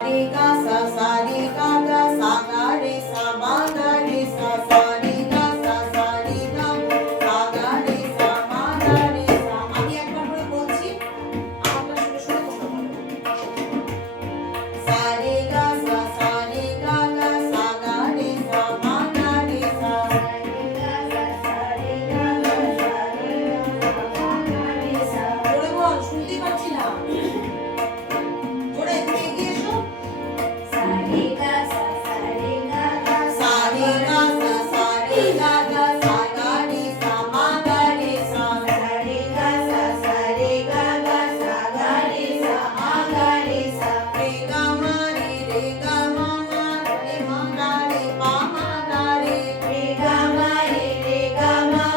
Re ga sa sa re ga ga sa ga re sa ma ga re sa sa re ga sa sa re ga sa ga re sa ma ga re সা আমি একবার করে বলছি আমারটা শুনে শুনে তোমরা বলো সা রে গা সা রে গা গা সা গা রে সা মা গা রে সা জোরে বল শুনতে পাচ্ছি না জোরে তুমি এগিয়ে এসো সা রে গা সা রে গা গা সা রে গা সা রে গা গা সা গা রে সা মা গা রে সা রে গা সা রে গা গা সা গা রে সা মা গা রে সা রে গা মা রে মা গা রে পা মা গা রে রে গা মা রে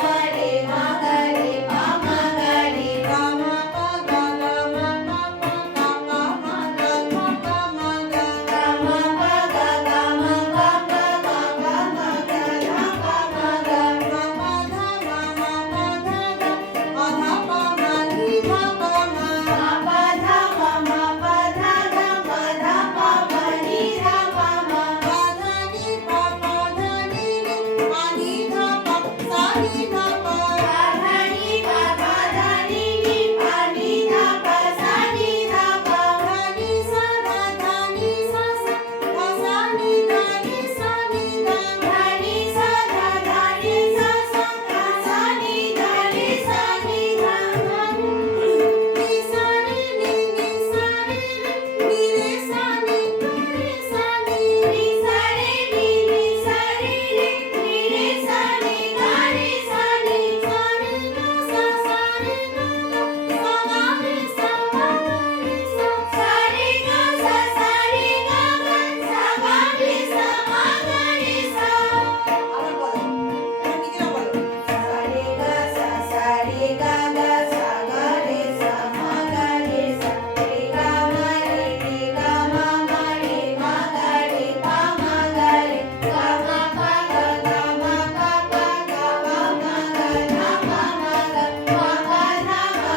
মা রে মা গা রে পা মা গা রে গা মা পা গা মা পা পা গা পা মা গা পা পা মা গা গা মা পা গা মা পা পা গা পা মা গা ধা পা মা গা মা পা ধা মা পা ধা গা পা ধা পা মা নি ধা পা মা পা ধা মা পা ধা গা পা ধা পা মা নি ধা পা মা পা ধা নি পা পা ধা নি নি পা নি ধা পা সা নি ধা পা পা ধা নি পা পা ধা নি নি পা নি ধা পা সা নি ধা পা ধা নি সা ধা নি সা সা ধা সা নি ধা নি সা নি ধা ধা নি সা ধা নি সা সা ধা সা নি ধা নি সা নি ধা ধা নি সা নি নি সা রি নি রে সা নি রে সা নি রি সা রে নি সা রি নি রে সা নি গা রে সা নি সা রে গা সা রে গা সা গা রে সা মা গা রে সা রে গা সা রে গা গা সা গা রে সা মা গা রে সা আবার বলো এখন নিজেরা বলো সা রে গা সা রে গা গা সা গা রে সা মা গা রে সা রে গা মা রে মা গা রে পা মা গা রে গা মা পা গা মা পা পা গা পা মা গা ধা পা মা গা পা পা ধা মা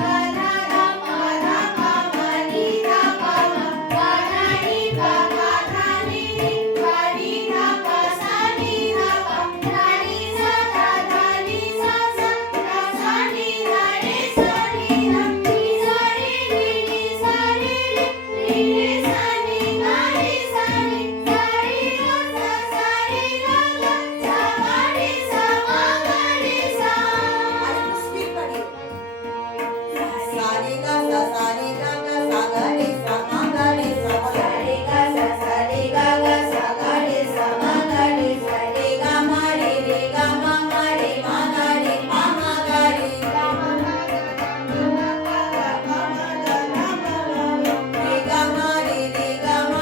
পা ধা গা পা ধা পা মা নি ধা পা মা পা ধা নি পা পা ধা নি নি পা নি ধা পা সা নি ধা পা ধা নি সা ধা নি সা সা ধা সা নি ধা রে সা নি ধা নি সা রে নি সা রে নি রে সা নি গা রে সা নি সা রে গা সা রে গা গা সা গা রে সা মা গা রে সা আরেকটু স্পিড বাড়িয়ে সা রে গা সা রে গা গা সা গা রে সা মা গা রে সা সা রে গা সা রে গা গা সা গা রে সা মা গা রে সা রে গা মা রে মা রে মা গা রে পা মা গা রে গা মা গা মা গা পা মা গা ধা পা মা রে গা মা রে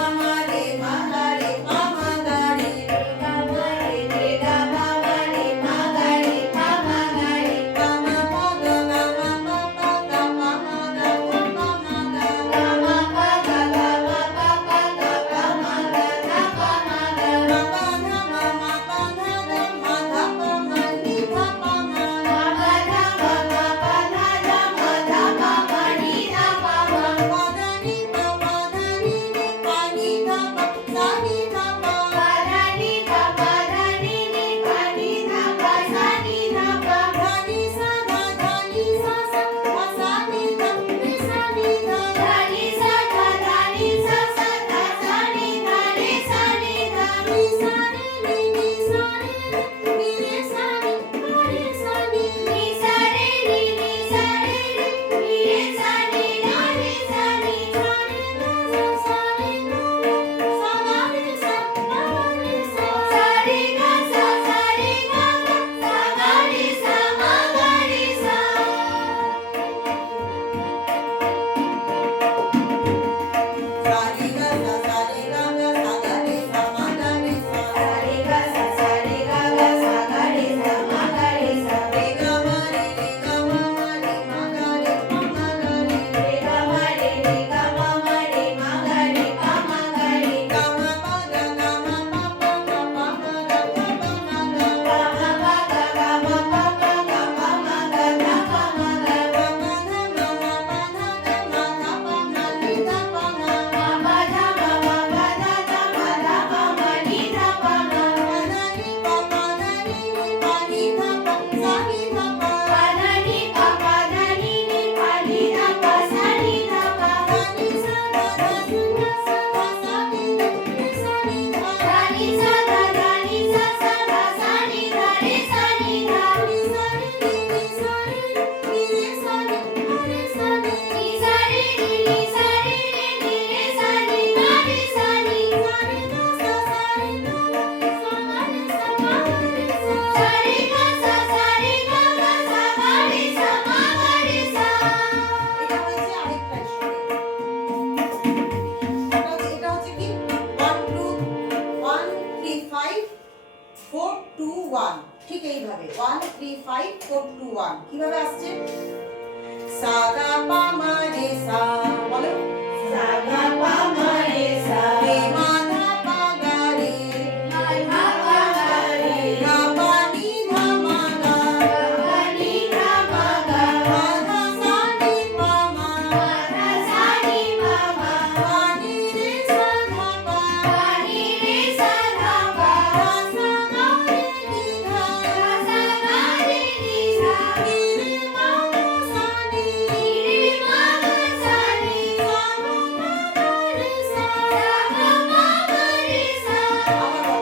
মা রে মা গা রে পা মা গা রে গা মা রে মা গা রে পা মা গা রে গা মা পা গা মা পা পা গা পা মা গা ধা পা মা গা গা মা পা গা মা পা পা গা পা মা গা ধা পা মা গা মা পা ধা মা পা ধা গা মা ধা পা মা নি ধা পা মা মা পা ধা মা পা ধা গা মা ধা পা মা নি ধা পা মা পা ধা নি পা পা ধা নি নি পা নি ধা পা সা নি ধা পা পা ধা নি পা পা ধা নি নি পা নি ধা পা সা নি ধা পা ধা নি সা সা ধা সা নি ধা রে সা নি ধা ধা নি সা ধা নি সা সা ধা সা নি ধা রে সা নি ধা নি সা রে নি সা রে নি রে সা নি গা রে সা নি নি সা রে নি সা রে নি রে সা নি গা রে সা নি সা রে গা সা রে গা সা গা রে সা মা রে সা সা রে গা সা রে গা গা সা গা রে সা মা গা রে সা সা রে গা সা রে গা গা সা গা রে সা মা গা রে সা সা রে গা সা রে গা গা সা গা রে সা মা গা রে সা রে গা মা রে মা গা রে পা মা গা রে রে গা মা রে মা গা রে পা মা গা রে গা মা পা গা মা পা পা গা পা মা গা ধা পা মা গা গা মা পা গা মা পা পা গা পা মা গা ধা পা মা গা গা মা ধা মা পা ধা গা মা ধা পা মা নি ধা পা মা মা পা ধা 5 4 2 1 কিভাবে আসছে সা গা পা মা রে সা বলো সা গা পা মা রে সা রে মা ধা পা গা রে মা ধা পা গা রে গা পা নি ধা মা গা গা নি ধা মা গা মা ধা সা নি পা মা মা ধা সা নি পা মা পা নি রে সা ধা পা পা নি রে সা ধা পা ধা সা গা রে নি ধা ধা সা গা রে নি ধা নি রে মা গা সা নি নি রে মা গা সা নি সা গা মা গা রে সা সা গা মা গা রে সা আবার বলো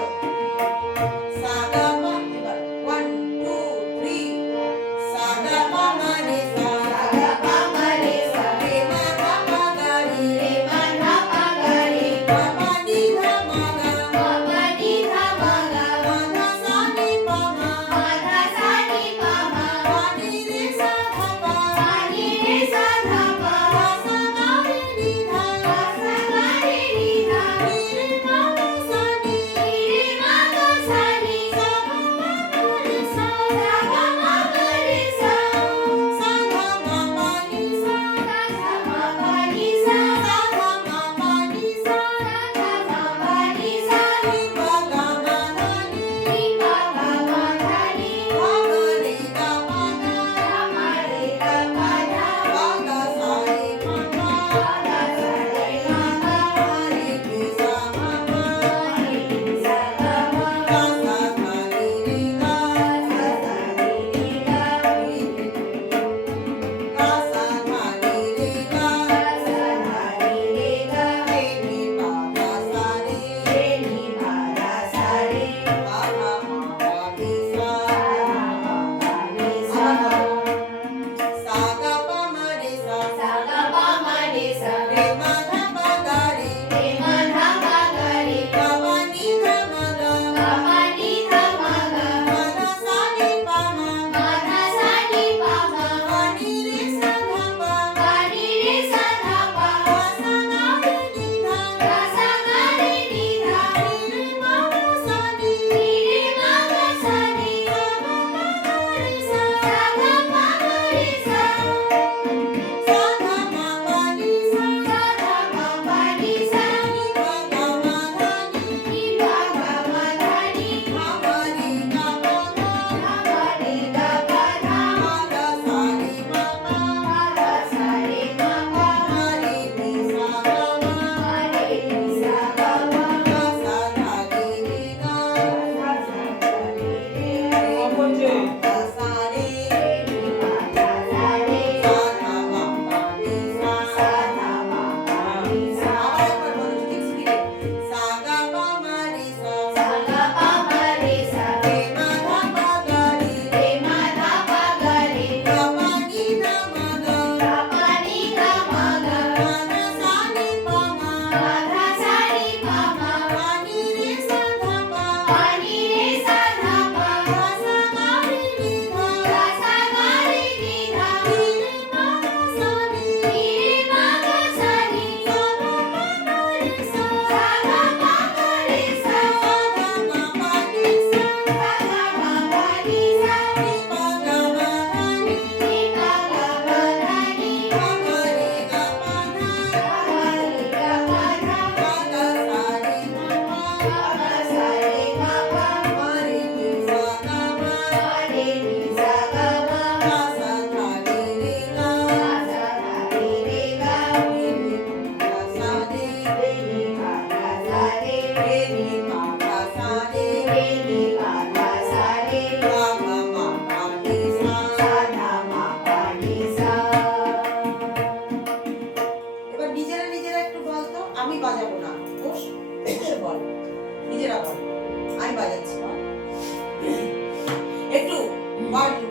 সা গা পা এবার 1 2 3 সা গা পা মা রে সা সা গা পা মা রে সা রে মা ধা পা গা রে রে মা ধা পা গা রে পা পা নি ধা মা গা পা পা নি ধা মা গা মা ধা সা নি পা মা মা ধা সা নি পা মা পা নি রে সা ধা পা পা নি রে সা ধা পা ধা সা গা রে নি ধা ধা সা গা রে নি ধা নি রে মা গা সা নি নি রে মা গা সা নি সা গা মা গা রে সা সা গা মা গা রে সা সা গা মা পা নি সা সা গা মা পা নি সা সা গা মা পা নি সা সা গা মা পা নি সা নি পা গা মা ধা নি নি পা গা মা ধা নি পা গা রে গা পা ধা মা রে গা পা ধা পা গা সা রে মা পা পা গা সা রে মা পা মা রে রে সা মা পা মা রে রে সা গা মা গা সা ধা নি রে গা সা ধা নি রে গা রে রে গা সা ধা নি রে গা সা ধা নি রে গা রে নি পা গা সা রে রে নি পা গা সা রে পা গা মা পা নি সা মা পা নি সা সা গা পা মা রে সা সা গা পা মা রে সা রে মা ধা পা গা রে রে মা ধা পা গা রে গা পা নি ধা মা গা গা পা নি ধা মা গা মা ধা সা নি পা মা মা ধা সা নি পা মা পা নি রে সা ধা পা পা নি রে সা ধা পা ধা সা গা রে নি ধা ধা সা গা রে নি ধা নি রে মা গা সা নি নি রে মা গা সা নি সা গা মা গা রে সা সা গা মা গা রে সা সা গা মা পা নি সা সা গা মা পা নি সা নি পা গা মা ধা নি নি পা গা মা ধা নি মা গা রে গা পা ধা মা গা রে গা পা ধা মা গা সা রে মা পা মা গা সা রে মা পা মা রে রে সা গা মা মা রে রে সা গা মা গা সা ধা নি রে গা গা সা ধা নি রে গা সা রে রে মা গা সা রে সা ধা মা পা নি সা সা ধা মা পা নি সা আবার একবার বলো ঠিক স্পিডে সা গা পা মা রে সা সা গা পা মা রে সা রে মা ধা পা গা রে রে মা ধা পা গা রে গা পা নি ধা মা গা গা পা নি ধা মা গা মা ধা সা নি পা মা মা ধা সা নি পা মা পা নি রে সা ধা পা পা নি রে সা ধা পা ধা সা গা রে নি ধা ধা সা গা রে নি ধা নি রে মা গা সা নি নি রে মা গা সা নি সা গা মা গা রে সা সা গা মা গা রে সা সা গা মা পা নি সা সা গা মা পা নি সা নি পা গা মা ধা নি নি পা গা মা ধা নি পা গা রে গা পা ধা পা গা রে গা পা ধা পা গা সা রে মা পা পা গা সা রে মা পা মা রে নি সা গা মা মা রে নি সা গা মা গা সা ধা নি রে গা গা সা ধা নি রে গা নি রে গা সা রে রে নি পা গা সা রে রে নি পা গা সা রে রে নি পা গা সা রে গা গা মা পা নি সা সা ধা মা পা নি সা এবার নিজেরা নিজেরা একটু বল তো আমি বাজাবো না বস বসে বল নিজেরা বল আমি বাজাচ্ছি বল একটু 1